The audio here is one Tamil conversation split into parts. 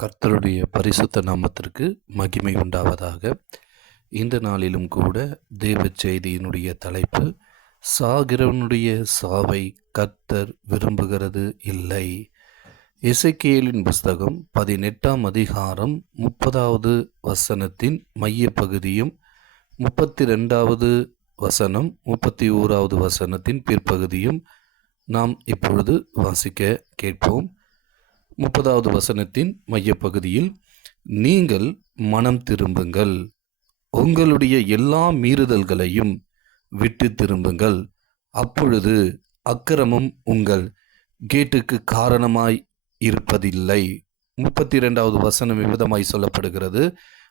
கர்த்தருடைய பரிசுத்த நாமத்திற்கு மகிமை உண்டாவதாக. இந்த நாளிலும் கூட தேவ செய்தியினுடைய தலைப்பு, சாகிறவனுடைய சாவை கர்த்தர் விரும்புகிறது இல்லை. எசேக்கியேலின் புஸ்தகம் 18ஆம் அதிகாரம் 30வது வசனத்தின் மைய பகுதியும் 32வது வசனம் 31வது வசனத்தின் பிற்பகுதியும் நாம் இப்பொழுது வாசிக்க கேட்போம். 30வது வசனத்தின் மையப்பகுதியில், நீங்கள் மனம் திரும்புங்கள், உங்களுடைய எல்லா மீறுதல்களையும் விட்டு திரும்புங்கள், அப்பொழுது அக்கிரமம் உங்கள் கேட்டுக்கு காரணமாய் இருப்பதில்லை. 32வது வசனம் விதமாய் சொல்லப்படுகிறது,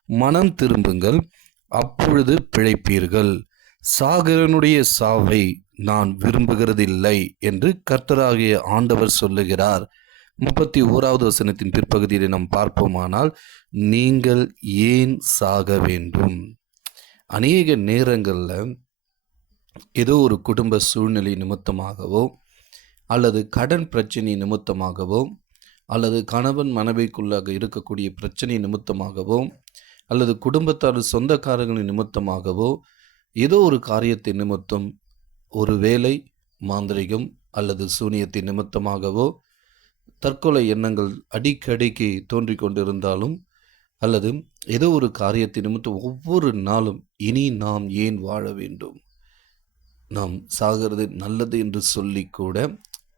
மனம் திரும்புங்கள், அப்பொழுது பிழைப்பீர்கள், சாகிறனுடைய சாவை நான் விரும்புகிறதில்லை என்று கர்த்தராகிய ஆண்டவர் சொல்லுகிறார். 31வது வசனத்தின் பிற்பகுதியில் நாம் பார்ப்போமானால், நீங்கள் ஏன் சாக வேண்டும்? அநேக நேரங்களில் ஏதோ ஒரு குடும்ப சூழ்நிலை நிமித்தமாகவோ, அல்லது கடன் பிரச்சனை நிமித்தமாகவோ, அல்லது கணவன் மனைவிக்குள்ளாக இருக்கக்கூடிய பிரச்சனை நிமித்தமாகவோ, அல்லது குடும்பத்தார் சொந்தக்காரர்களின் நிமித்தமாகவோ, ஏதோ ஒரு காரியத்தின் நிமித்தம், ஒரு வேலை மாந்திரிகம் அல்லது சூனியத்தின் நிமித்தமாகவோ தற்கொலை எண்ணங்கள் அடிக்கடிக்கு தோன்றிக் கொண்டிருந்தாலும், அல்லது ஏதோ ஒரு காரியத்தின் நிமித்தம் ஒவ்வொரு நாளும் இனி நாம் ஏன் வாழ வேண்டும், நாம் சாகிறது நல்லது என்று சொல்லி கூட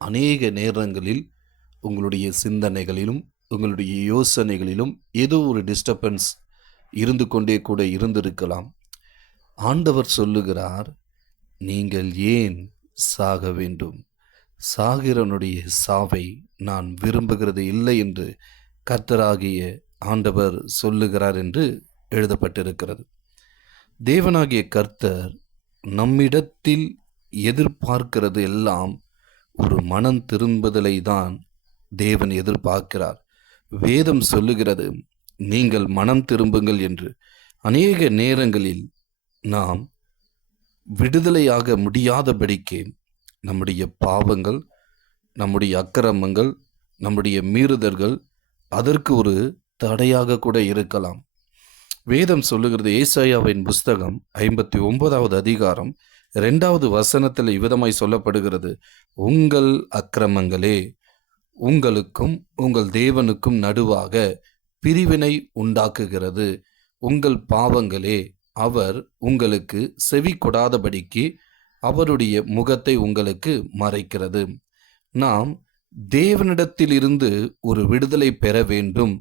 அநேக நேரங்களில் உங்களுடைய சிந்தனைகளிலும் உங்களுடைய யோசனைகளிலும் ஏதோ ஒரு டிஸ்டர்பன்ஸ் இருந்து கொண்டே கூட இருந்திருக்கலாம். ஆண்டவர் சொல்லுகிறார், நீங்கள் ஏன் சாக வேண்டும்? சாகிறனுடைய சாவை நான் விரும்புகிறது இல்லை என்று கர்த்தராகிய ஆண்டவர் சொல்லுகிறார் என்று எழுதப்பட்டிருக்கிறது. தேவனாகிய கர்த்தர் நம்மிடத்தில் எதிர்பார்க்கிறது எல்லாம் ஒரு மனம் திரும்புதலை தான் தேவன் எதிர்பார்க்கிறார். வேதம் சொல்லுகிறது, நீங்கள் மனம் திரும்புங்கள் என்று. அநேக நேரங்களில் நாம் விடுதலையாக முடியாதபடிக்கு நம்முடைய பாவங்கள், நம்முடைய அக்கிரமங்கள், நம்முடைய மீறுதல்கள் அதற்கு ஒரு தடையாக கூட இருக்கலாம். வேதம் சொல்லுகிறது, ஏசாயாவின் புஸ்தகம் 59வது அதிகாரம் 2வது வசனத்தில் இவ்விதமாய் சொல்லப்படுகிறது, உங்கள் அக்கிரமங்களே உங்களுக்கும் உங்கள் தேவனுக்கும் நடுவாக பிரிவினை உண்டாக்குகிறது, உங்கள் பாவங்களே அவர் உங்களுக்கு செவி கொடாதபடிக்கு அவருடைய முகத்தை உங்களுக்கு மறைக்கிறது. நாம் தேவனிடத்திலிருந்து ஒரு விடுதலை பெற வேண்டும்,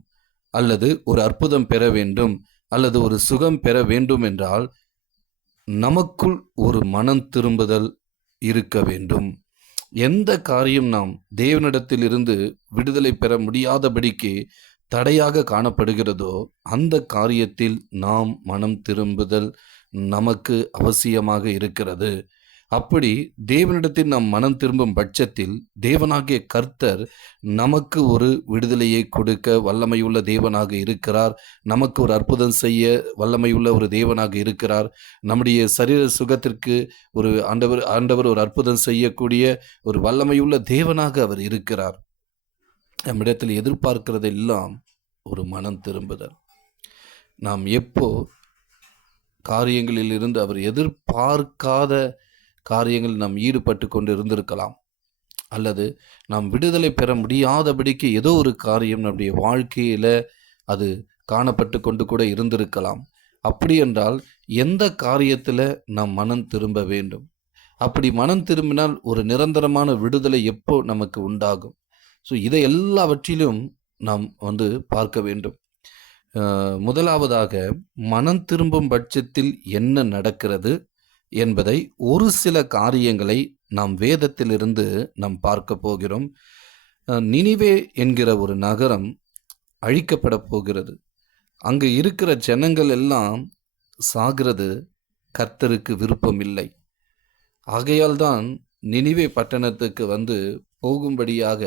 அல்லது ஒரு அற்புதம் பெற வேண்டும், அல்லது ஒரு சுகம் பெற வேண்டும் என்றால் நமக்குள் ஒரு மனம் திரும்புதல் இருக்க வேண்டும். எந்த காரியம் நாம் தேவனிடத்திலிருந்து விடுதலை பெற முடியாதபடிக்கு தடையாக காணப்படுகிறதோ அந்த காரியத்தில் நாம் மனம் திரும்புதல் நமக்கு அவசியமாக இருக்கிறது. அப்படி தேவனிடத்தில் நாம் மனம் திரும்பும் பட்சத்தில் தேவனாகிய கர்த்தர் நமக்கு ஒரு விடுதலையை கொடுக்க வல்லமையுள்ள தேவனாக இருக்கிறார். நமக்கு ஒரு அற்புதம் செய்ய வல்லமையுள்ள ஒரு தேவனாக இருக்கிறார். நம்முடைய சரீர சுகத்திற்கு ஒரு ஆண்டவர் ஒரு அற்புதம் செய்யக்கூடிய ஒரு வல்லமையுள்ள தேவனாக அவர் இருக்கிறார். நம்மிடத்தில் எதிர்பார்க்கிறதெல்லாம் ஒரு மனம் திரும்புதல். நாம் எப்போ காரியங்களில் இருந்து அவர் எதிர்பார்க்காத காரியங்களில் நாம் ஈடுபட்டு கொண்டு இருந்திருக்கலாம், அல்லது நாம் விடுதலை பெற முடியாதபடிக்கு ஏதோ ஒரு காரியம் நம்முடைய வாழ்க்கையில் அது காணப்பட்டு கொண்டு கூட இருந்திருக்கலாம். அப்படி என்றால் எந்த காரியத்தில் நாம் மனம் திரும்ப வேண்டும்? அப்படி மனம் திரும்பினால் ஒரு நிரந்தரமான விடுதலை எப்போ நமக்கு உண்டாகும்? ஸோ இதை எல்லாவற்றிலும் நாம் பார்க்க வேண்டும். முதலாவதாக, மனம் திரும்பும் பட்சத்தில் என்ன நடக்கிறது என்பதை ஒரு சில காரியங்களை நாம் வேதத்திலிருந்து நாம் பார்க்க போகிறோம். நினிவே என்கிற ஒரு நகரம் அழிக்கப்பட போகிறது. அங்கு இருக்கிற ஜனங்கள் எல்லாம் சாகிறது கர்த்தருக்கு விருப்பம் இல்லை. ஆகையால் தான் நினிவே பட்டணத்துக்கு போகும்படியாக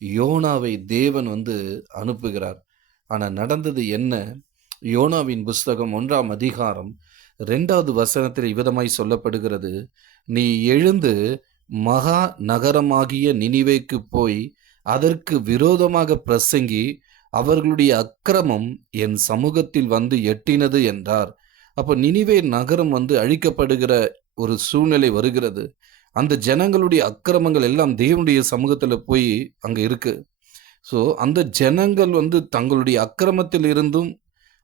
யோனாவை தேவன் அனுப்புகிறார். ஆனால் நடந்தது என்ன? யோனாவின் புஸ்தகம் 1ஆம் அதிகாரம் 2வது வசனத்தில் இவ்விதமாய் சொல்லப்படுகிறது, நீ எழுந்து மகா நகரமாகிய நினிவேக்கு போய் அதற்கு விரோதமாக பிரசங்கி அவர்களுடைய அக்கிரமம் என் சமூகத்தில் வந்து எட்டினது என்றார். அப்போ நினிவே நகரம் வந்து அழிக்கப்படுகிற ஒரு சூழ்நிலை வருகிறது. அந்த ஜனங்களுடைய அக்கிரமங்கள் எல்லாம் தேவனுடைய சமூகத்துல போய் அங்க இருக்கு. ஸோ அந்த ஜனங்கள் வந்து தங்களுடைய அக்கிரமத்தில் இருந்தும்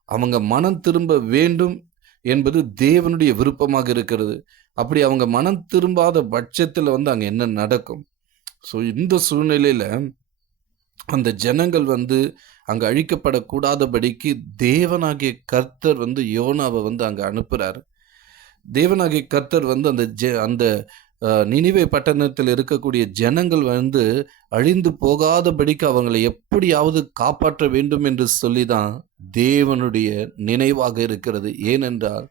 அவங்க மனம் திரும்ப வேண்டும் என்பது தேவனுடைய விருப்பமாக இருக்கிறது. அப்படி அவங்க மனம் திரும்பாத பட்சத்துல வந்து அங்க என்ன நடக்கும்? ஸோ இந்த சூழ்நிலையில அந்த ஜனங்கள் வந்து அங்க அழிக்கப்படக்கூடாதபடிக்கு தேவனாகிய கர்த்தர் வந்து யோனாவை வந்து அங்க அனுப்புறார். தேவனாகிய கர்த்தர் வந்து அந்த நினிவே பட்டணத்தில் இருக்கக்கூடிய ஜனங்கள் வந்து அழிந்து போகாதபடிக்கு அவங்களை எப்படியாவது காப்பாற்ற வேண்டும் என்று சொல்லி தான் தேவனுடைய நினைவாக இருக்கிறது. ஏனென்றால்,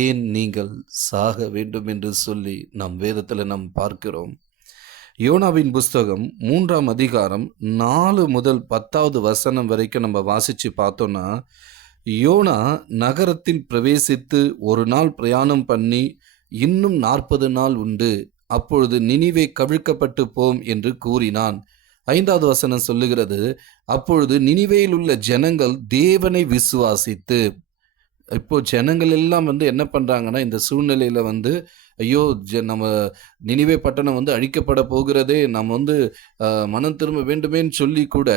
ஏன் நீங்கள் சாக வேண்டும் என்று சொல்லி நம் வேதத்தில் நாம் பார்க்கிறோம். யோனாவின் புஸ்தகம் 3ஆம் அதிகாரம் 4 முதல் 10வது வசனம் வரைக்கும் நம்ம வாசிச்சு பார்த்தோம்னா, யோனா நகரத்தில் பிரவேசித்து ஒரு நாள் பிரயாணம் பண்ணி இன்னும் 40 நாள் உண்டு, அப்பொழுது நினிவே கவிழ்க்கப்பட்டு போம் என்று கூறினான். 5வது வசனம் சொல்லுகிறது, அப்பொழுது நினிவேயில் உள்ள ஜனங்கள் தேவனை விசுவாசித்து. இப்போ ஜனங்கள் எல்லாம் வந்து என்ன பண்றாங்கன்னா, இந்த சூழ்நிலையில வந்து ஐயோ நம்ம நினிவே பட்டணம் வந்து அழிக்கப்பட போகிறதே, நம்ம வந்து மனம் திரும்ப வேண்டுமேன்னு சொல்லி கூட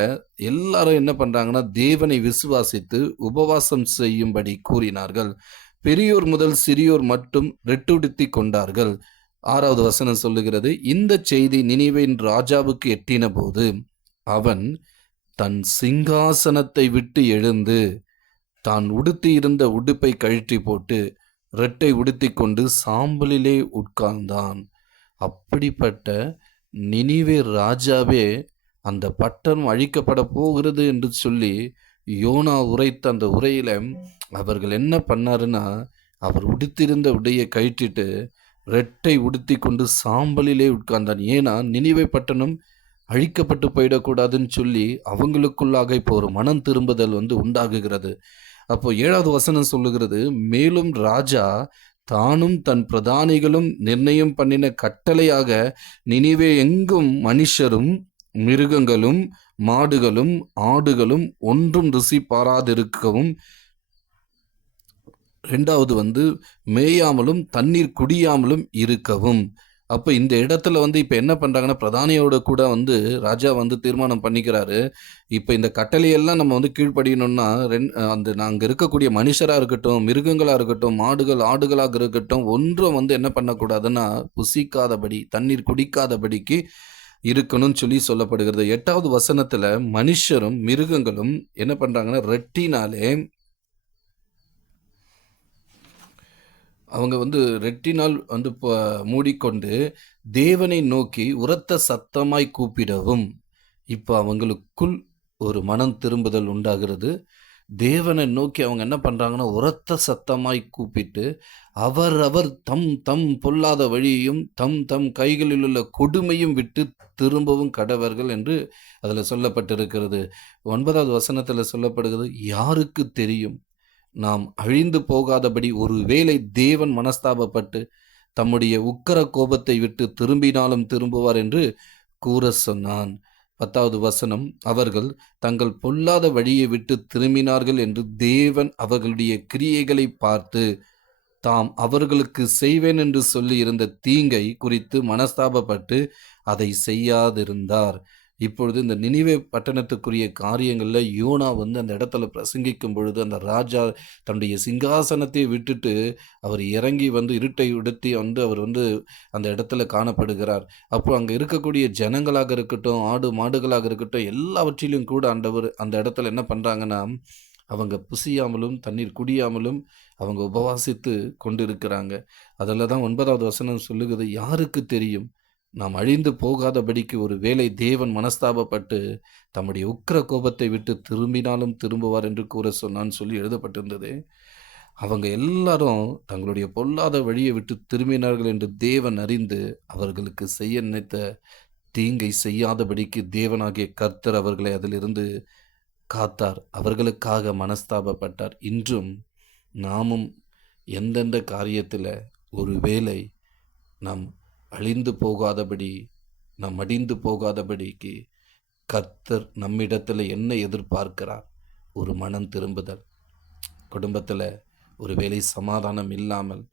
எல்லாரும் என்ன பண்றாங்கன்னா, தேவனை விசுவாசித்து உபவாசம் செய்யும்படி கூறினார்கள். பெரியோர் முதல் சிறியோர் மட்டும் ரெட்டுடுத்தி கொண்டார்கள். 6வது வசனம் சொல்லுகிறது, இந்த செய்தி நினிவேயின் ராஜாவுக்கு எட்டின போது அவன் தன் சிங்காசனத்தை விட்டு எழுந்து தான் உடுத்தியிருந்த உடுப்பை கழற்றி போட்டு ரெட்டை உடுத்தி கொண்டு சாம்பலிலே உட்கார்ந்தான். அப்படிப்பட்ட நினிவே ராஜாவே அந்த பட்டணம் அழிக்கப்பட போகிறது என்று சொல்லி யோனா உரைத்த அந்த உரையில அவர்கள் என்ன பண்ணாருன்னா, அவர் உடுத்திருந்த உடையை கழற்றிட்டு ரெட்டை உடுத்தி கொண்டு சாம்பலிலே உட்கார்ந்தான். ஏன்னா நினிவே பட்டணம் அழிக்கப்பட்டு போயிடக்கூடாதுன்னு சொல்லி அவங்களுக்குள்ளாக இப்போ ஒரு மனம் திரும்புதல் வந்து உண்டாகுகிறது. அப்போ 7வது வசனம் சொல்லுகிறது, மேலும் ராஜா தானும் தன் பிரதானிகளும் நிர்ணயம் பண்ணின கட்டளையாக நினிவே எங்கும் மனுஷரும் மிருகங்களும் மாடுகளும் ஆடுகளும் ஒன்றும் ருசி பாராதிருக்கவும், 2வது வந்து மேயாமலும் தண்ணீர் குடியாமலும் இருக்கவும். அப்போ இந்த இடத்துல வந்து இப்போ என்ன பண்ணுறாங்கன்னா, பிரதானியோட கூட வந்து ராஜா வந்து தீர்மானம் பண்ணிக்கிறாரு. இப்போ இந்த கட்டளையெல்லாம் நம்ம வந்து கீழ்ப்படியணும்னா அந்த அங்கே இருக்கக்கூடிய மனுஷராக இருக்கட்டும், மிருகங்களாக இருக்கட்டும், மாடுகள் ஆடுகளாக இருக்கட்டும், ஒன்றும் வந்து என்ன பண்ணக்கூடாதுன்னா புசிக்காதபடி, தண்ணீர் குடிக்காதபடிக்கு இருக்கணும்னு சொல்லி சொல்லப்படுகிறது. 8வது வசனத்தில் மனுஷரும் மிருகங்களும் என்ன பண்ணுறாங்கன்னா, ரெட்டினாலே அவங்க வந்து ரெட்டினால் வந்து மூடிக்கொண்டு தேவனை நோக்கி உரத்த சத்தமாய் கூப்பிடவும். இப்போ அவங்களுக்குள் ஒரு மனம் திரும்புதல் உண்டாகிறது. தேவனை நோக்கி அவங்க என்ன பண்ணுறாங்கன்னா, உரத்த சத்தமாய் கூப்பிட்டு அவர் தம் தம் பொல்லாத வழியையும் தம் தம் கைகளில் உள்ள கொடுமையும் விட்டு திரும்பவும் கடவர்கள் என்று அதில் சொல்லப்பட்டிருக்கிறது. 9வது வசனத்தில் சொல்லப்படுகிறது, யாருக்கு தெரியும், நாம் அழிந்து போகாதபடி ஒருவேளை தேவன் மனஸ்தாபப்பட்டு தம்முடைய உக்கிர கோபத்தை விட்டு திரும்பினாலும் திரும்புவார் என்று கூற சொன்னான். 10வது வசனம், அவர்கள் தங்கள் பொல்லாத வழியை விட்டு திரும்பினார்கள் என்று தேவன் அவர்களுடைய கிரியைகளை பார்த்து தாம் அவர்களுக்கு செய்வேன் என்று சொல்லி இருந்த தீங்கை குறித்து மனஸ்தாபப்பட்டு அதை செய்யாதிருந்தார். இப்பொழுது இந்த நினிவே பட்டணத்துக்குரிய காரியங்களில் யோனா வந்து அந்த இடத்துல பிரசங்கிக்கும் பொழுது அந்த ராஜா தன்னுடைய சிங்காசனத்தை விட்டுட்டு அவர் இறங்கி வந்து இருட்டை உடுத்தி வந்து அவர் வந்து அந்த இடத்துல காணப்படுகிறார். அப்போ அங்கே இருக்கக்கூடிய ஜனங்களாக இருக்கட்டும், ஆடு மாடுகளாக இருக்கட்டும், எல்லாவற்றிலும் கூட ஆண்டவர் அந்த இடத்துல என்ன பண்ணுறாங்கன்னா, அவங்க புசியாமலும் தண்ணீர் குடியாமலும் அவங்க உபவாசித்து கொண்டிருக்கிறாங்க. அதில் தான் 9வது வசனம் சொல்லுகிறது, யாருக்கு தெரியும், நாம் அழிந்து போகாதபடிக்கு ஒரு வேளை தேவன் மனஸ்தாபப்பட்டு தம்முடைய உக்கிர கோபத்தை விட்டு திரும்பினாலும் திரும்புவார் என்று கூற சொன்னான்னு சொல்லி எழுதப்பட்டிருந்தது. அவங்க எல்லாரும் தங்களுடைய பொல்லாத வழியை விட்டு திரும்பினார்கள் என்று தேவன் அறிந்து அவர்களுக்கு செய்ய நினைத்த தீங்கை செய்யாதபடிக்கு தேவனாகிய கர்த்தர் அவர்களை அதிலிருந்து காத்தார். அவர்களுக்காக மனஸ்தாபப்பட்டார். இன்றும் நாமும் எந்தெந்த காரியத்தில் ஒருவேளை நாம் அழிந்து போகாதபடி, நாம் மடிந்து போகாதபடிக்கு கர்த்தர் நம்மிடத்தில் என்ன எதிர்பார்க்கிறார்? ஒரு மனம் திரும்புதல். குடும்பத்தில் ஒருவேளை சமாதானம் இல்லாமல்,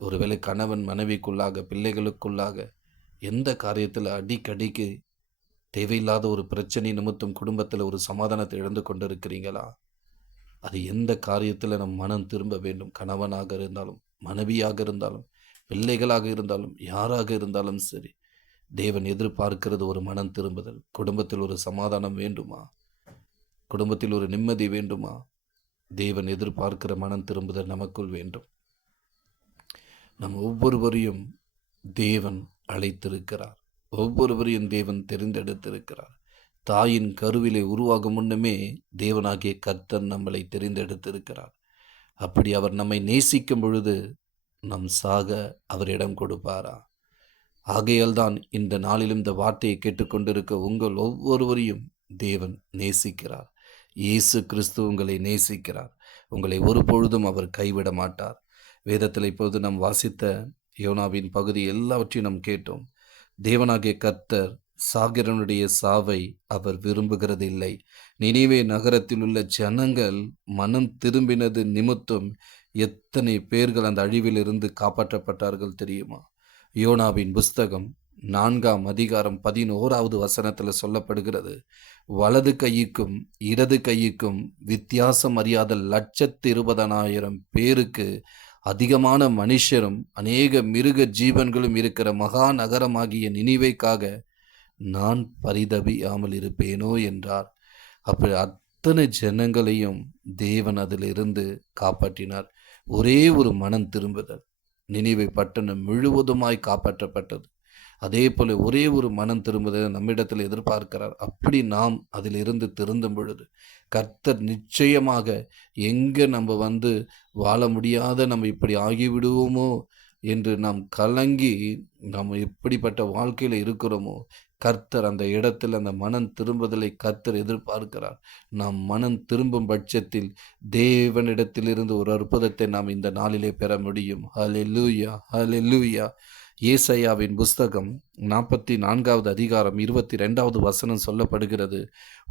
ஒருவேளை கணவன் மனைவிக்குள்ளாக, பிள்ளைகளுக்குள்ளாக எந்த காரியத்தில் அடிக்கடிக்கு தேவையில்லாத ஒரு பிரச்சனை நிமித்தம் குடும்பத்தில் ஒரு சமாதானத்தை இழந்து கொண்டு இருக்கிறீங்களா? அது எந்த காரியத்தில் நம் மனம் திரும்ப வேண்டும்? கணவனாக இருந்தாலும், மனைவியாக இருந்தாலும், பிள்ளைகளாக இருந்தாலும், யாராக இருந்தாலும் சரி, தேவன் எதிர்பார்க்கிறது ஒரு மனம் திரும்புதல். குடும்பத்தில் ஒரு சமாதானம் வேண்டுமா? குடும்பத்தில் ஒரு நிம்மதி வேண்டுமா? தேவன் எதிர்பார்க்கிற மனம் திரும்புதல் நமக்குள் வேண்டும். நம் ஒவ்வொருவரையும் தேவன் அழைத்திருக்கிறார். ஒவ்வொருவரையும் தேவன் தெரிந்தெடுத்திருக்கிறார். தாயின் கருவிலே உருவாகும் முன்னமே தேவனாகிய கர்த்தர் நம்மளை தெரிந்தெடுத்திருக்கிறார். அப்படி அவர் நம்மை நேசிக்கும் பொழுது நம் சாக அவர் இடம் கொடுப்பாரா? ஆகையால் தான் இந்த நாளிலும் இந்த வார்த்தையை கேட்டுக்கொண்டிருக்க உங்கள் ஒவ்வொருவரையும் தேவன் நேசிக்கிறார். இயேசு கிறிஸ்து உங்களை நேசிக்கிறார். உங்களை ஒருபொழுதும் அவர் கைவிட மாட்டார். வேதத்தில் இப்போது நாம் வாசித்த யோனாவின் பகுதி எல்லாவற்றையும் நாம் கேட்டோம். தேவனாகிய கர்த்தர் சாகிரனுடைய சாவை அவர் விரும்புகிறதில்லை. நினிவே நகரத்தில் உள்ள ஜனங்கள் மனம் திரும்பினது நிமித்தம் எத்தனை பேர்கள் அந்த அழிவிலிருந்து காப்பாற்றப்பட்டார்கள் தெரியுமா? யோனாவின் புஸ்தகம் 4ஆம் அதிகாரம் 11வது வசனத்தில் சொல்லப்படுகிறது, வலது கைக்கும் இடது கைக்கும் வித்தியாசம் அறியாத 120,000 பேருக்கு அதிகமான மனுஷரும் அநேக மிருக ஜீவன்களும் இருக்கிற மகா நகரமாகிய நினிவேக்காக நான் பரிதபியாமல் இருப்பேனோ என்றார். அப்படி அத்தனை ஜனங்களையும் தேவன் அதிலிருந்து காப்பாற்றினார். ஒரே ஒரு மனம் திரும்புதல் நினிவே பட்டணம் முழுவதுமாய் காப்பாற்றப்பட்டது. அதே போல ஒரே ஒரு மனம் திரும்புதலை நம்மிடத்தில் எதிர்பார்க்கிறார். அப்படி நாம் அதிலிருந்து திருந்தும் பொழுது கர்த்தர் நிச்சயமாக எங்கே நம்ம வாழ முடியாத நம்ம இப்படி ஆகிவிடுவோமோ என்று நாம் கலங்கி நாம் எப்படிப்பட்ட வாழ்க்கையில் இருக்கிறோமோ, கர்த்தர் அந்த இடத்தில் அந்த மனம் திரும்புதலை கர்த்தர் எதிர்பார்க்கிறார். நாம் மனம் திரும்பும் பட்சத்தில் தேவனிடத்திலிருந்து ஒரு அற்புதத்தை நாம் இந்த நாளிலே பெற முடியும். ஹல்லேலூயா, ஹல்லேலூயா. ஏசாயாவின் புஸ்தகம் 44வது அதிகாரம் 22வது வசனம் சொல்லப்படுகிறது,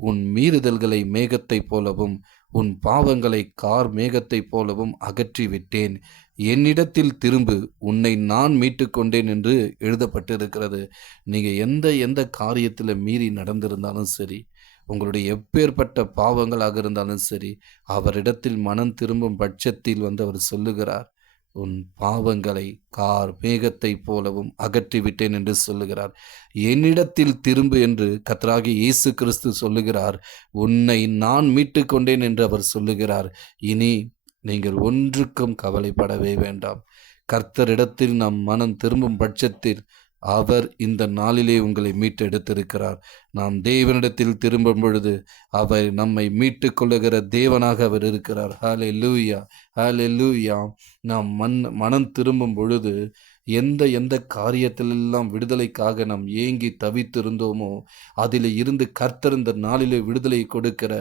உன் மீறுதல்களை மேகத்தைப் போலவும் உன் பாவங்களை கார் மேகத்தைப் போலவும் அகற்றிவிட்டேன். என்னிடத்தில் திரும்பு, உன்னை நான் மீட்டு கொண்டேன் என்று எழுதப்பட்டிருக்கிறது. நீங்கள் எந்த காரியத்தில் மீறி நடந்திருந்தாலும் சரி, உங்களுடைய எப்பேற்பட்ட பாவங்களாக இருந்தாலும் சரி, அவரிடத்தில் மனம் திரும்பும் பட்சத்தில் அவர் சொல்லுகிறார், உன் பாவங்களை கார் மேகத்தைப் போலவும் அகற்றிவிட்டேன் என்று சொல்லுகிறார். என்னிடத்தில் திரும்பு என்று கர்த்தராகிய இயேசு கிறிஸ்து சொல்லுகிறார். உன்னை நான் மீட்டு கொண்டேன் என்று அவர் சொல்லுகிறார். இனி நீங்கள் ஒன்றுக்கும் கவலைப்படவே வேண்டாம். கர்த்தரிடத்தில் நாம் மனம் திரும்பும் பட்சத்தில் அவர் இந்த நாளிலே உங்களை மீட்டெடுத்திருக்கிறார். நாம் தேவனிடத்தில் திரும்பும் பொழுது அவர் நம்மை மீட்டு கொள்ளுகிற தேவனாக அவர் இருக்கிறார். ஹல்லேலூயா, ஹல்லேலூயா. நாம் மனம் திரும்பும் பொழுது எந்த காரியத்திலெல்லாம் விடுதலைக்காக நாம் ஏங்கி தவித்திருந்தோமோ அதில் இருந்து கர்த்தர் இந்த நாளிலே விடுதலை கொடுக்கிற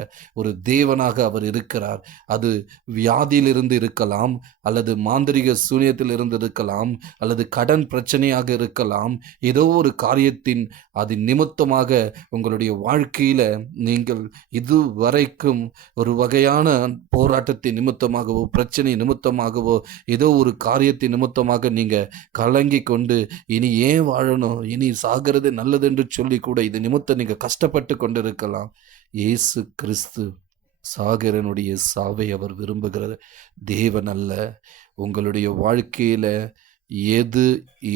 ஒரு தேவனாக அவர் இருக்கிறார். அது வியாதியிலிருந்து இருக்கலாம், அல்லது மாந்திரிக சூனியத்தில் இருந்து இருக்கலாம், அல்லது கடன் பிரச்சனையாக இருக்கலாம். ஏதோ ஒரு காரியத்தின் அது நிமித்தமாக உங்களுடைய வாழ்க்கையில் நீங்கள் இதுவரைக்கும் ஒரு வகையான போராட்டத்தின் நிமித்தமாகவோ பிரச்சனை நிமித்தமாகவோ ஏதோ ஒரு காரியத்தின் நிமித்தமாக நீங்கள் கலங்கி கொண்டு இனி ஏன் வாழணும், இனி சாகிறது நல்லது என்று சொல்லி கூட இது நிமித்தம் நீங்கள் கஷ்டப்பட்டு கொண்டிருக்கலாம். இயேசு கிறிஸ்து சாகரனுடைய சாவை அவர் விரும்புகிற தேவன் அல்ல. உங்களுடைய வாழ்க்கையில் எது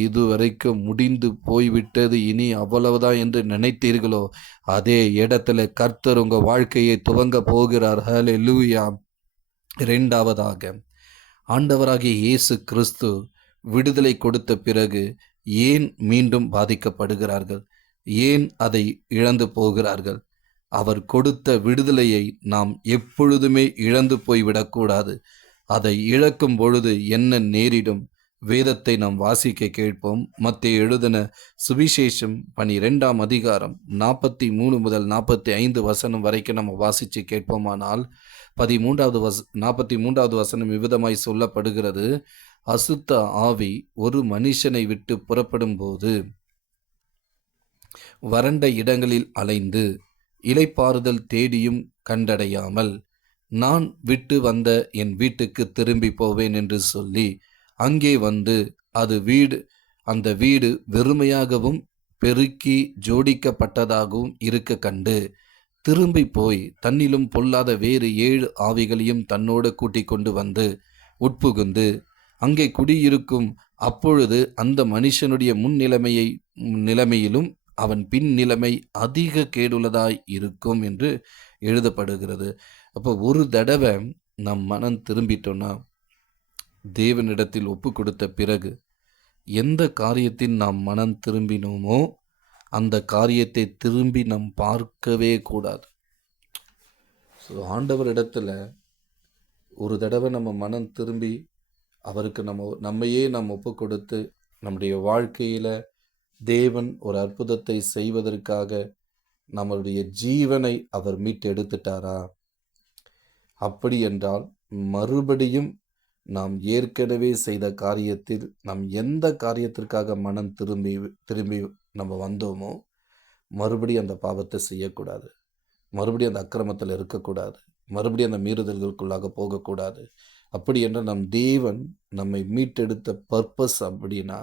இதுவரைக்கும் முடிந்து போய்விட்டது, இனி அவ்வளவுதான் என்று நினைத்தீர்களோ அதே இடத்துல கர்த்தர் உங்கள் வாழ்க்கையை துவங்க போகிறார். ஹல்லேலூயா. இரண்டாவதாக, ஆண்டவராகிய இயேசு கிறிஸ்து விடுதலை கொடுத்த பிறகு ஏன் மீண்டும் பாதிக்கப்படுகிறார்கள்? ஏன் அதை இழந்து போகிறார்கள்? அவர் கொடுத்த விடுதலையை நாம் எப்பொழுதுமே இழந்து போய்விடக்கூடாது. அதை இழக்கும் பொழுது என்ன நேரிடும்? வேதத்தை நாம் வாசிக்க கேட்போம். மத்தேயு எழுதின சுவிசேஷம் 12ஆம் அதிகாரம் 43 முதல் 45 வசனம் வரைக்கும் நம்ம வாசித்து கேட்போமானால் 43வது வசனம் இவ்விதமாய் சொல்லப்படுகிறது, அசுத்த ஆவி ஒரு மனுஷனை விட்டு புறப்படும் போது வறண்ட இடங்களில் அலைந்து இளைப்பாறுதல் தேடியும் கண்டடையாமல், நான் விட்டு வந்த என் வீட்டுக்கு திரும்பி போவேன் என்று சொல்லி அங்கே வந்து அந்த வீடு வெறுமையாகவும் பெருக்கி ஜோடிக்கப்பட்டதாகவும் இருக்க கண்டு, திரும்பி போய் தன்னிலும் பொல்லாத வேறு 7 ஆவிகளையும் தன்னோடு கூட்டிக் கொண்டு வந்து உட்புகுந்து அங்கே குடியிருக்கும். அப்பொழுது அந்த மனுஷனுடைய நிலைமையிலும் அவன் பின் நிலைமை அதிக கேடுள்ளதாய் இருக்கும் என்று எழுதப்படுகிறது. அப்போ ஒரு தடவை நம் மனம் திரும்பிட்டோன்னா, தேவனிடத்தில் ஒப்பு கொடுத்த பிறகு எந்த காரியத்தில் நாம் மனம் திரும்பினோமோ அந்த காரியத்தை திரும்பி நாம் பார்க்கவே கூடாது. ஸோ ஆண்டவரிடத்துல ஒரு தடவை நம்ம மனம் திரும்பி அவருக்கு நம்மையே நாம் ஒப்பு கொடுத்து நம்முடைய வாழ்க்கையில் தேவன் ஒரு அற்புதத்தை செய்வதற்காக நம்மளுடைய ஜீவனை அவர் மீட்டு எடுத்துட்டாரா? அப்படி என்றால் மறுபடியும் நாம் ஏற்கனவே செய்த காரியத்தில் நாம் எந்த காரியத்திற்காக மனம் திரும்பி நம்ம வந்தோமோ மறுபடியும் அந்த பாவத்தை செய்யக்கூடாது, மறுபடியும் அந்த அக்கிரமத்தில் இருக்கக்கூடாது, மறுபடியும் அந்த மீறுதல்களுக்குள்ளாக போகக்கூடாது. அப்படி என்றால் நம் தேவன் நம்மை மீட்டெடுத்த பர்பஸ் அப்படின்னா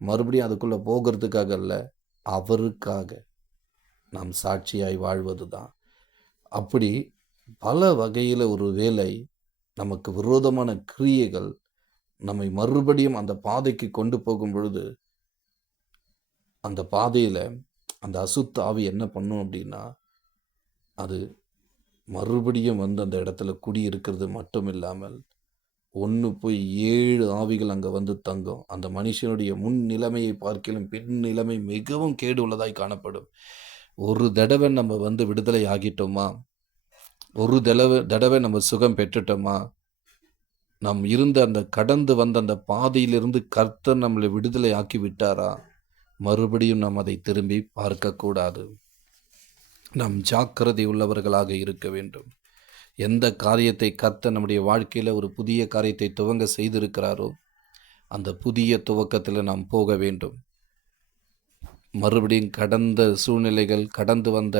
மறுபடியும் அதுக்குள்ளே போகிறதுக்காக அல்ல, அவருக்காக நாம் சாட்சியாய் வாழ்வது தான். அப்படி பல வகையில் ஒரு வேளை நமக்கு விரோதமான கிரியைகள் நம்மை மறுபடியும் அந்த பாதைக்கு கொண்டு போகும் பொழுது அந்த பாதையில் அந்த அசுத்த ஆவி என்ன பண்ணும் அப்படின்னா, அது மறுபடியும் வந்து அந்த இடத்துல குடியிருக்கிறது மட்டும் இல்லாமல் போய் 7 ஆவிகள் அங்கே வந்து தங்கும். அந்த மனுஷனுடைய முன் நிலைமையை பார்க்கிலும் பின் நிலைமை மிகவும் கேடு உள்ளதாய் காணப்படும். ஒரு தடவை நம்ம வந்து விடுதலை ஆகிட்டோமா, ஒரு தடவை நம்ம சுகம் பெற்றுட்டோமா, நாம் இருந்த அந்த கடந்து வந்த அந்த பாதையிலிருந்து கர்த்தர் நம்மளை விடுதலை ஆக்கி விட்டாரா, மறுபடியும் நாம் அதை திரும்பி பார்க்கக்கூடாது. நாம் ஜாக்கிரதை உள்ளவர்களாக இருக்க வேண்டும். எந்த காரியத்தை கர்த்தர் நம்முடைய வாழ்க்கையில் ஒரு புதிய காரியத்தை துவங்க செய்திருக்கிறாரோ அந்த புதிய துவக்கத்தில் நாம் போக வேண்டும். மறுபடியும் கடந்த சூழ்நிலைகள், கடந்து வந்த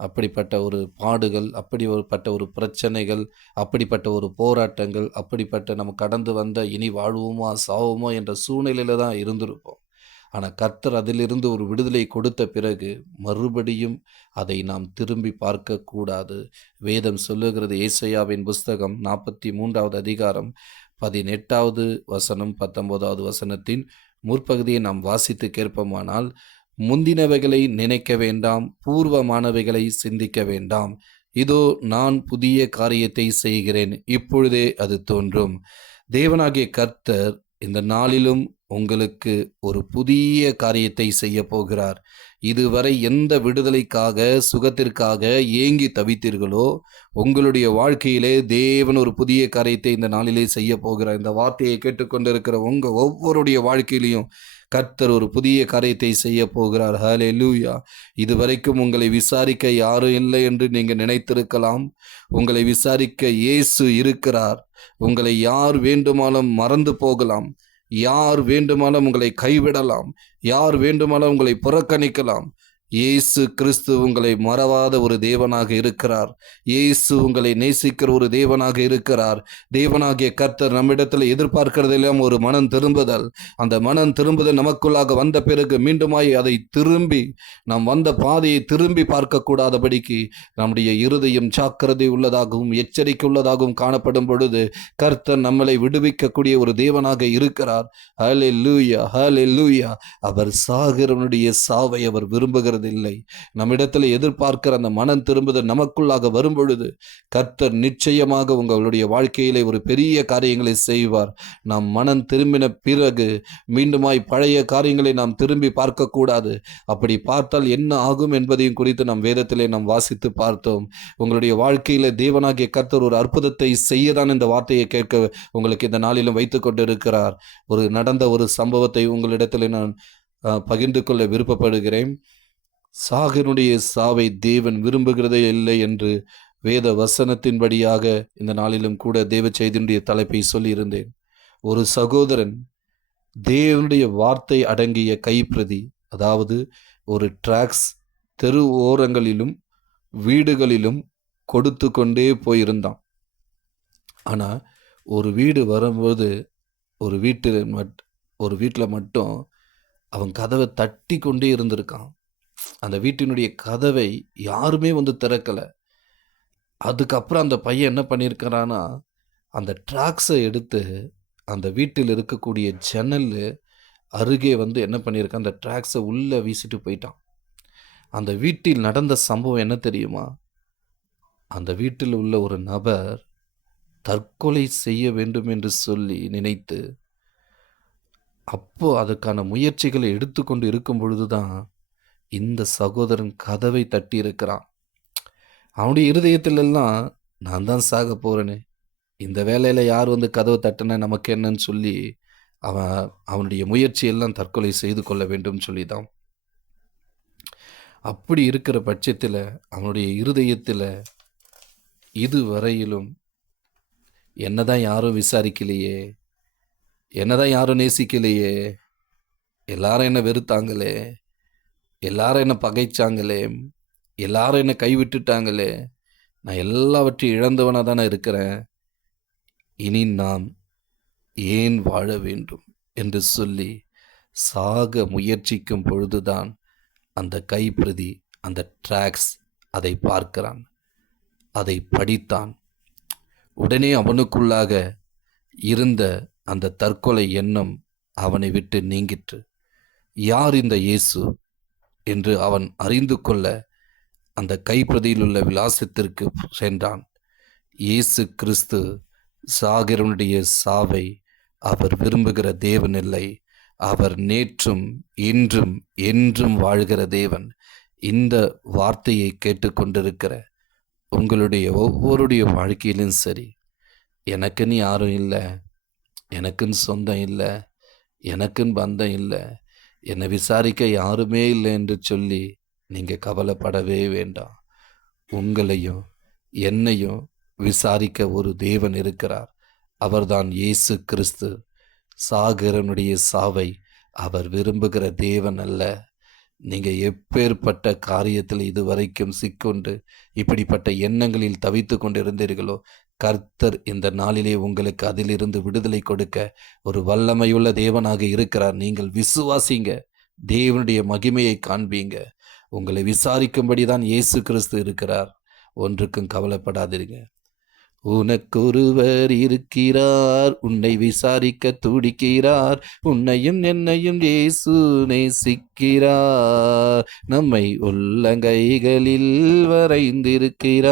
அப்படிப்பட்ட ஒரு பாடுகள், அப்படிப்பட்ட ஒரு பிரச்சனைகள், அப்படிப்பட்ட ஒரு போராட்டங்கள், அப்படிப்பட்ட நம்ம கடந்து வந்த இனி வாழ்வோமா சாவோமா என்ற சூழ்நிலையில் தான் இருந்திருப்போம். ஆனால் கர்த்தர் அதிலிருந்து ஒரு விடுதலை கொடுத்த பிறகு மறுபடியும் அதை நாம் திரும்பி பார்க்கக்கூடாது. வேதம் சொல்லுகிறது, ஏசாயாவின் புஸ்தகம் 43வது அதிகாரம் 18வது வசனம் 19வது வசனத்தின் முற்பகுதியை நாம் வாசித்து கேட்போமானால், முந்தினவைகளை நினைக்க வேண்டாம், பூர்வமானவைகளை சிந்திக்க வேண்டாம். இதோ நான் புதிய காரியத்தை செய்கிறேன், இப்பொழுதே அது தோன்றும். தேவனாகிய கர்த்தர் இந்த நாளிலும் உங்களுக்கு ஒரு புதிய காரியத்தை செய்ய போகிறார். இதுவரை எந்த விடுதலைக்காக, சுகத்திற்காக ஏங்கி தவித்தீர்களோ, உங்களுடைய வாழ்க்கையிலே தேவன் ஒரு புதிய காரியத்தை இந்த நாளிலே செய்ய போகிறார். இந்த வார்த்தையை கேட்டுக்கொண்டிருக்கிற ஒவ்வொருடைய வாழ்க்கையிலையும் கர்த்தர் ஒரு புதிய காரியத்தை செய்ய போகிறார். ஹல்லேலூயா. இதுவரைக்கும் உங்களை விசாரிக்க யாரும் இல்லை என்று நீங்கள் நினைத்திருக்கலாம். உங்களை விசாரிக்க இயேசு இருக்கிறார். உங்களை யார் வேண்டுமானாலும் மறந்து போகலாம், யார் வேண்டுமானாலும் உங்களை கைவிடலாம், யார் வேண்டுமானாலும் உங்களை புறக்கணிக்கலாம். இயேசு கிறிஸ்து உங்களை மறவாத ஒரு தேவனாக இருக்கிறார். இயேசு உங்களை நேசிக்கிற ஒரு தேவனாக இருக்கிறார். தேவனாகிய கர்த்தர் நம்மிடத்தில் எதிர்பார்க்கிறதெல்லாம் ஒரு மனம் திரும்புதல். அந்த மனம் திரும்புதல் நமக்குள்ளாக வந்த பிறகு மீண்டுமாய் அதை திரும்பி நாம் வந்த பாதையை திரும்பி பார்க்கக்கூடாதபடிக்கு நம்முடைய இருதயம் ஜாக்கிரதை உள்ளதாகவும் எச்சரிக்கை உள்ளதாகவும் காணப்படும் பொழுது கர்த்தர் நம்மளை விடுவிக்கக்கூடிய ஒரு தேவனாக இருக்கிறார். ஹல்லேலூயா, ஹல்லேலூயா. அவர் சாகிறவனுடைய சாவை அவர் விரும்புகிறது இல்லை. நம்மிடத்தில் எதிர்பார்க்கிற அந்த மனம் திரும்புதல் நமக்குள்ளாக வரும் பொழுது கர்த்தர் நிச்சயமாக உங்களுடைய வாழ்க்கையிலே ஒரு பெரிய காரியங்களை செய்வார். நாம் மனம் திரும்பின பிறகு மீண்டுமாய் பழைய காரியங்களை நாம் திரும்பி பார்க்கக்கூடாது. அப்படி பார்த்தால் என்ன ஆகும் என்பதையும் குறித்து நாம் வேதத்திலே நாம் வாசித்து பார்த்தோம். உங்களுடைய வாழ்க்கையில தேவனாகிய கர்த்தர் ஒரு அற்புதத்தை செய்யதான் இந்த வார்த்தையை கேட்க உங்களுக்கு இந்த நாளிலும் வைத்துக் கொண்டிருக்கிறார். நடந்த ஒரு சம்பவத்தை உங்களிடத்தில் நான் பகிர்ந்து கொள்ள விருப்பப்படுகிறேன். சாகனுடைய சாவை தேவன் விரும்புகிறதே இல்லை என்று வேத வசனத்தின்படியாக இந்த நாளிலும் கூட தேவ செய்தியினுடைய தலைப்பை சொல்லியிருந்தேன். ஒரு சகோதரன் தேவனுடைய வார்த்தை அடங்கிய கைப்பிரதி, அதாவது ஒரு டிராக்ஸ் தெரு ஓரங்களிலும் வீடுகளிலும் கொடுத்து கொண்டே போயிருந்தான். ஆனால் ஒரு வீடு வரும்போது ஒரு வீட்டில் மட்டும் அவன் கதவை தட்டி கொண்டே இருந்திருக்கான். அந்த வீட்டினுடைய கதவை யாருமே வந்து திறக்கலை. அதுக்கப்புறம் அந்த பையன் என்ன பண்ணியிருக்கிறான்னா, அந்த டிராக்ஸை எடுத்து அந்த வீட்டில் இருக்கக்கூடிய ஜன்னல் அருகே வந்து என்ன பண்ணியிருக்கான், அந்த டிராக்ஸை உள்ளே வீசிட்டு போயிட்டான். அந்த வீட்டில் நடந்த சம்பவம் என்ன தெரியுமா? அந்த வீட்டில் உள்ள ஒரு நபர் தற்கொலை செய்ய வேண்டும் என்று சொல்லி நினைத்து அப்போ அதுக்கான முயற்சிகளை எடுத்துக்கொண்டு இருக்கும் பொழுதுதான் இந்த சகோதரன் கதவை தட்டி இருக்கிறான். அவனுடைய இருதயத்திலெல்லாம் நான் தான் சாக போறேனே, இந்த வேலையில் யார் வந்து கதவை தட்டின நமக்கு என்னன்னு சொல்லி அவனுடைய முயற்சியெல்லாம் தற்கொலை செய்து கொள்ள வேண்டும் சொல்லி தான். அப்படி இருக்கிற பட்சத்தில் அவனுடைய இருதயத்தில் இதுவரையிலும் என்னதான் யாரும் விசாரிக்கலையே, என்னதான் யாரும் நேசிக்கலையே, எல்லாரும் என்ன வெறுத்தாங்களே, எல்லாரும் என்ன பகைச்சாங்களே, எல்லாரும் என்ன கைவிட்டுட்டாங்களே, நான் எல்லாவற்றையும் இழந்தவனாக தானே இருக்கிறேன், இனி நான் ஏன் வாழ வேண்டும் என்று சொல்லி சாக முயற்சிக்கும் பொழுதுதான் அந்த கைப்பிரதி, அந்த டிராக்ஸ் அதை பார்க்கிறான், அதை படித்தான். உடனே அவனுக்குள்ளாக இருந்த அந்த தற்கொலை எண்ணம் அவனை விட்டு நீங்கிற்று. யார் இந்த இயேசு என்று அவன் அறிந்து கொள்ள அந்த கைப்பிரதியில் உள்ள விலாசத்திற்கு சென்றான். இயேசு கிறிஸ்து சாகிறவனுடைய சாவை அவர் விரும்புகிற தேவன் இல்லை. அவர் நேற்றும் இன்றும் என்றும் வாழ்கிற தேவன். இந்த வார்த்தையை கேட்டுக்கொண்டிருக்கிற உங்களுடைய ஒவ்வொருடைய வாழ்க்கையிலும் சரி, எனக்குன்னு யாரும் இல்லை, எனக்குன்னு சொந்தம் இல்லை, எனக்குன்னு பந்தம் இல்லை, என்னை விசாரிக்க யாருமே இல்லை என்று சொல்லி நீங்கள் கவலைப்படவே வேண்டாம். உங்களையும் என்னையும் விசாரிக்க ஒரு தேவன் இருக்கிறார். அவர்தான் இயேசு கிறிஸ்து. சாகிறவனுடைய சாவை அவர் விரும்புகிற தேவன் அல்ல. நீங்கள் எப்பேற்பட்ட காரியத்தில் இதுவரைக்கும் சிக்கொண்டு இப்படிப்பட்ட எண்ணங்களில் தவித்து கொண்டு இருந்தீர்களோ, கர்த்தர் இந்த நாளிலே உங்களுக்கு அதிலிருந்து விடுதலை கொடுக்க ஒரு வல்லமையுள்ள தேவனாக இருக்கிறார். நீங்கள் விசுவாசிங்க, தேவனுடைய மகிமையை காண்பீங்க. உங்களை விசாரிக்கும்படி தான் இயேசு கிறிஸ்து இருக்கிறார். ஒன்றுக்கும் கவலைப்படாதீங்க. உனக்கொருவர் இருக்கிறார், உன்னை விசாரிக்க துடிக்கிறார், உன்னையும் என்னையும் இயேசு நேசிக்கிறார், நம்மை உள்ளங்கைகளில் வரைந்திருக்கிறார்.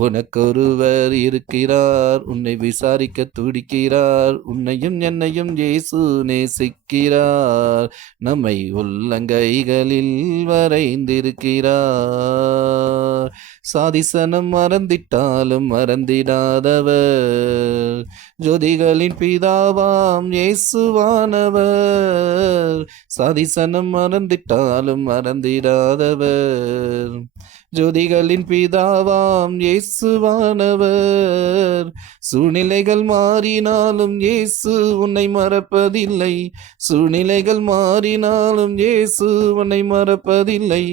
உனக்கொருவர் இருக்கிறார், உன்னை விசாரிக்க துடிக்கிறார், உன்னையும் என்னையும் இயேசு நேசிக்கிறார், நம்மை உள்ளங்கைகளில் வரைந்திருக்கிறார். சாதிசனம் மறந்திட்டாலும் மறந்திடாதவர், ஜோதிகளின் பிதாவாம் இயேசுவானவர். சாதிசனம் மறந்திட்டாலும் மறந்திடாதவர், ஜோதிகளின் பிதாவாம் இயேசுவானவர். சூழ்நிலைகள் மாறினாலும் இயேசு உன்னை மறப்பதில்லை, சூழ்நிலைகள் மாறினாலும் இயேசு உன்னை மறப்பதில்லை.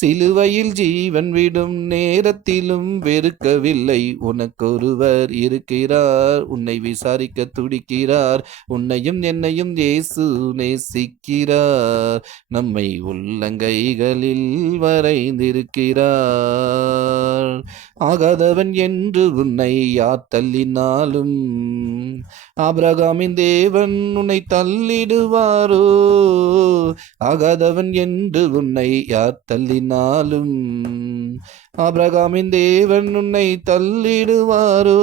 சிலுவையில் ஜீவன் விடும் நேரத்திலும் வெறுக்கவில்லை. உனக்கொருவர் இருக்கிறார், உன்னை விசாரிக்க துடிக்கிறார், உன்னையும் என்னையும் இயேசு நேசிக்கிறார், நம்மை உள்ளங்கைகளில் வரைந்திருக்கிறார். ஆகாதவன் என்று உன்னை யார் தள்ளினாலும் ஆபிரகாமின் தேவன் உன்னை தள்ளிடுவாரோ. ஆகாதவன் என்று உன்னை யார் தள்ளினாலும் ஆபிரகாமின் தேவன் உன்னை தள்ளிடுவாரோ.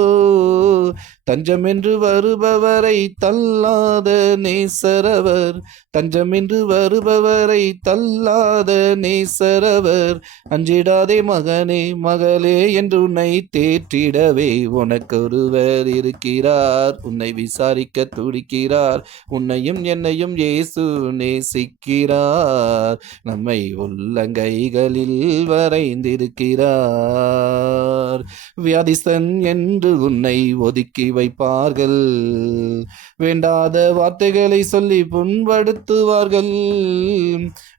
தஞ்சமென்று வருபவரை தள்ளாத நேசரவர், தஞ்சமென்று வருபவரை தள்ளாத நேசரவர். அஞ்சிடாதே மகனே மகளே என்று உன்னை தேற்றிடவே உனக்கொருவர் இருக்கிறார், உன்னை விசாரிக்க துடிக்கிறார், உன்னையும் என்னையும் இயேசு நேசிக்கிறார், நம்மை உள்ளங்கைகளில் வரைந்திருக்கிறார். வியாதிஸ்தன் என்று உன்னை ஒதுக்கி வைப்பார்கள். வேண்டாத வார்த்தைகளை சொல்லி புண்படுத்துவார்கள்.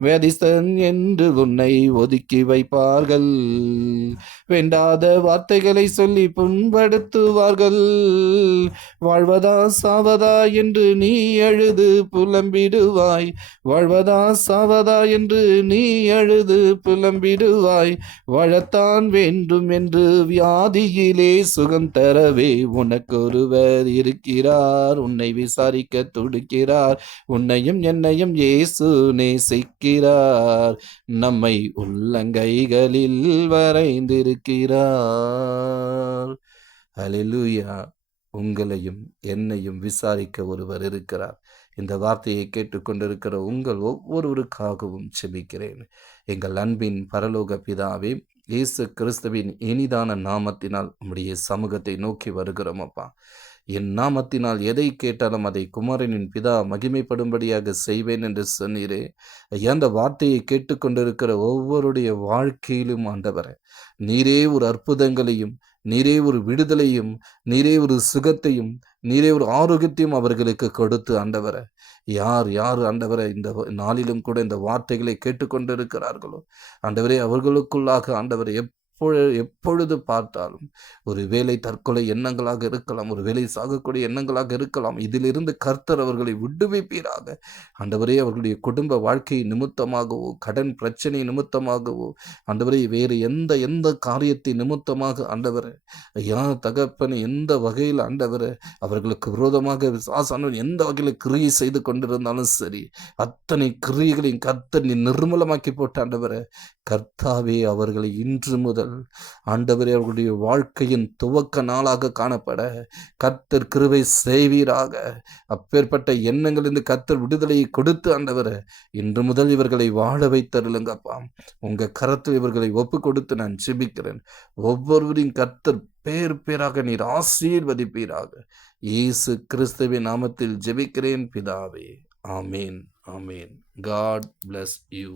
வியாதிஸ்தன் என்று உன்னை ஒதுக்கி வைப்பார்கள். வேண்டாத வார்த்தைகளை சொல்லி புண்படுத்துவார்கள். வாழ்வதா சாவதா என்று நீ அழுது புலம்பிடுவாய். வாழ்வதா சாவதா என்று நீ அழுது புலம்பிடுவாய். வாழத்தான் வேண்டும் என்று வியாதியிலே சுகம் தரவே உனக்கொருவர் இருக்கிறார். உன்னை விசாரிக்க துடிக்கிறார். உன்னையும் என்னையும் இயேசு நேசிக்கிறார். நம்மை உள்ளங்கைகளில் வரைந்திருக்கிறார். ஹல்லேலூயா. உங்களையும் என்னையும் விசாரிக்க ஒருவர் இருக்கிறார். இந்த வார்த்தையை கேட்டுக்கொண்டிருக்கிற உங்கள் ஒவ்வொருவருக்காகவும் செபிக்கிறேன். எங்கள் அன்பின் பரலோக பிதாவே, இயேசு கிறிஸ்துவின் இனிதான நாமத்தினால் உம்முடைய சமூகத்தை நோக்கி வருகிறோம் அப்பா. என் நாமத்தினால் எதை கேட்டாலும் அதை குமாரனின் பிதா மகிமைப்படும்படியாக செய்வேன் என்று சொன்னீரே. அந்த வார்த்தையை கேட்டுக்கொண்டிருக்கிற ஒவ்வொருடைய வாழ்க்கையிலும் ஆண்டவரே, நீரே ஒரு அற்புதங்களையும், நீரே ஒரு விடுதலையும், நீரே ஒரு சுகத்தையும், நீரே ஒரு ஆரோக்கியத்தையும் அவர்களுக்கு கொடுத்து ஆண்டவரே, யார் யார் ஆண்டவரே இந்த நாளிலும் கூட இந்த வார்த்தைகளை கேட்டுக்கொண்டிருக்கிறார்களோ ஆண்டவரே, அவர்களுக்குள்ளாக ஆண்டவரே எப்பொழுது பார்த்தாலும் ஒரு வேளை தற்கொலை எண்ணங்களாக இருக்கலாம், ஒரு வேளை சாகக்கூடிய எண்ணங்களாக இருக்கலாம். இதிலிருந்து கர்த்தர் அவர்களை விடுவிப்பீராக ஆண்டவரே. அவர்களுடைய குடும்ப வாழ்க்கை நிமித்தமாகவோ, கடன் பிரச்சனை நிமித்தமாகவோ ஆண்டவரே, வேறு எந்த காரியத்தை நிமித்தமாக ஆண்டவரே, தகப்பனை எந்த வகையில் ஆண்டவரே அவர்களுக்கு விரோதமாக விசுவாசானவன் எந்த வகையில் கிரியை செய்து கொண்டிருந்தாலும் சரி, அத்தனை கிரியைகளையும் கர்த்தர் நீ நிர்மூலமாக்கி போட்ட ஆண்டவரே. கர்த்தாவே, அவர்களை இன்று முதல் ஆண்டவரே அவர்களுடைய வாழ்க்கையின் துவக்க நாளாக காணப்பட கர்த்தர் கிருபை செய்வீராக. அப்பேற்பட்ட எண்ணங்களிலிருந்து கர்த்தர் விடுதலையை கொடுத்து ஆண்டவரே, இன்று முதல் இவர்களை வாழ வைத்தருளுங்கப்பா. உங்க கரத்தில் இவர்களை ஒப்பு கொடுத்து நான் ஜெபிக்கிறேன். ஒவ்வொருவரையும் கர்த்தர் பேர் பேராக நீர் ஆசீர்வதிப்பீராக. இயேசு கிறிஸ்துவின் நாமத்தில் ஜெபிக்கிறேன் பிதாவே. ஆமேன், ஆமேன். God bless you.